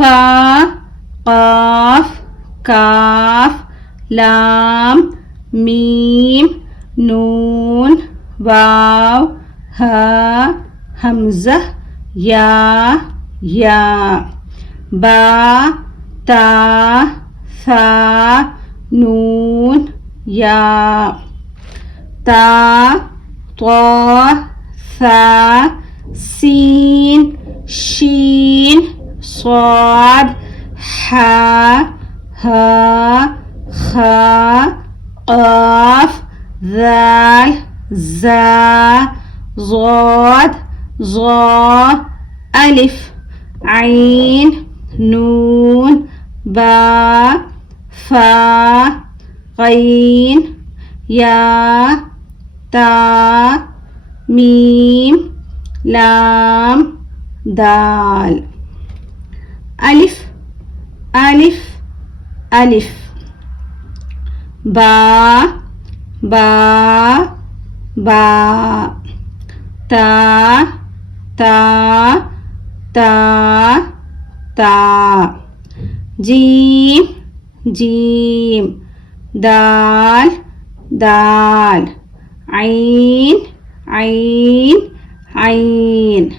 فا قاف كاف لام ميم نون واو ها همزة يا با تا ثا نون يا تا طا ثا سين شين صاد حا ها خا قاف ذال زا ضاد ظا ألف عين نون با فا غين يا تا ميم لام دال ألف ألف ألف با تا جيم دال عين